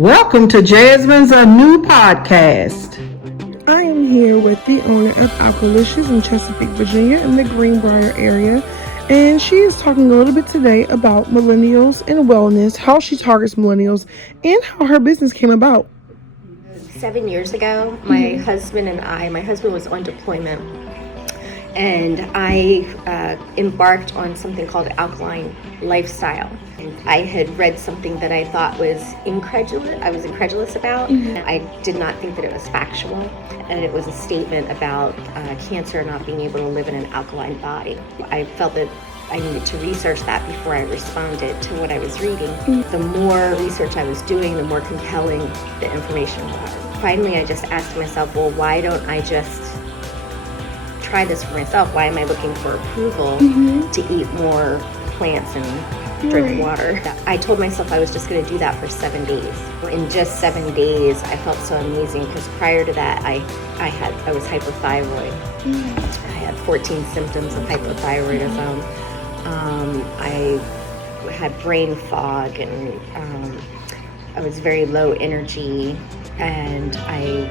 Welcome to Jasmine's Anew Podcast. I am here with the owner of Alkalicious in Chesapeake, Virginia in the Greenbrier area. And she is talking a little bit today about millennials and wellness, how she targets millennials, and how her business came about. 7 years ago, my husband was on deployment, and I embarked on something called alkaline lifestyle. I had read something that I thought was I was incredulous about. I did not think that it was factual, and it was a statement about cancer not being able to live in an alkaline body. I felt that I needed to research that before I responded to what I was reading. The more research I was doing, the more compelling the information was. Finally, I just asked myself, well, why don't I just try this for myself? Why am I looking for approval to eat more plants and drink water? I told myself I was just going to do that for 7 days. In just 7 days, I felt so amazing because prior to that, I was hypothyroid. I had 14 symptoms of hypothyroidism. I had brain fog, and I was very low energy, and I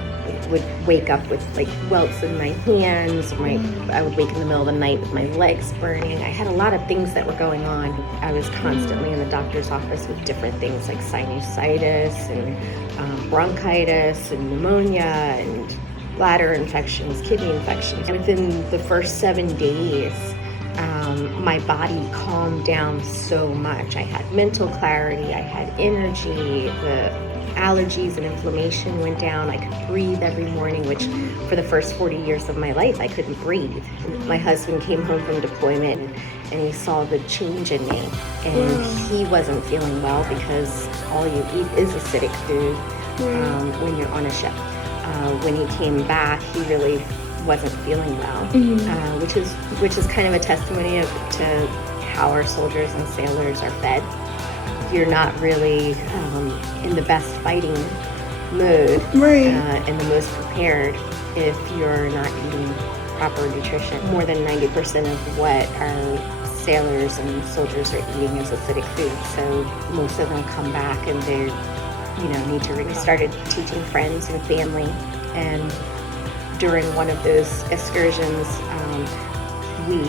would wake up with like welts in my hands. I would wake in the middle of the night with my legs burning. I had a lot of things that were going on. I was constantly in the doctor's office with different things like sinusitis and bronchitis and pneumonia and bladder infections, kidney infections. Within the first 7 days, my body calmed down so much. I had mental clarity, I had energy, the allergies and inflammation went down. I could breathe every morning, which for the first 40 years of my life, I couldn't breathe. My husband came home from deployment and he saw the change in me. And he wasn't feeling well because all you eat is acidic food when you're on a ship. When he came back, he really wasn't feeling well, which is kind of a testimony to how our soldiers and sailors are fed. You're not really in the best fighting mood and the most prepared if you're not eating proper nutrition. More than 90% of what our sailors and soldiers are eating is acidic food, so most of them come back and they need to recover. I started teaching friends and family, and during one of those excursions, we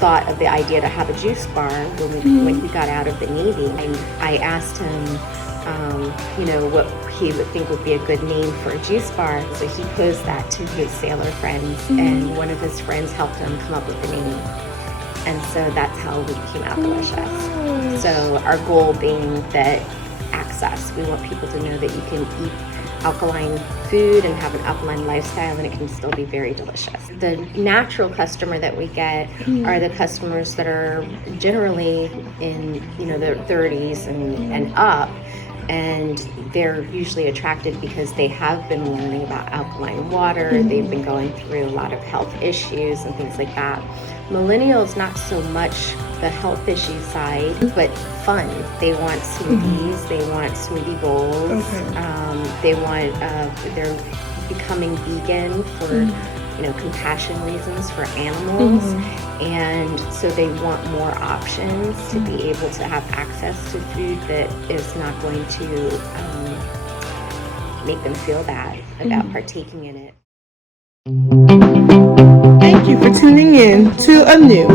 thought of the idea to have a juice bar when he got out of the Navy. And I asked him, what he would think would be a good name for a juice bar. So he posed that to his sailor friends, and one of his friends helped him come up with the name. And so that's how we became Alkalicious. So our goal being that access. We want people to know that you can eat alkaline food and have an alkaline lifestyle, and it can still be very delicious. The natural customer that we get are the customers that are generally in their 30s and up, and they're usually attracted because they have been learning about alkaline water. They've been going through a lot of health issues and things like that. Millennials, not so much the health issue side, but fun. They want smoothies, they want smoothie bowls, they're becoming vegan for compassion reasons for animals, and so they want more options to be able to have access to food that is not going to make them feel bad about partaking in it. Thank you for tuning in to Anew.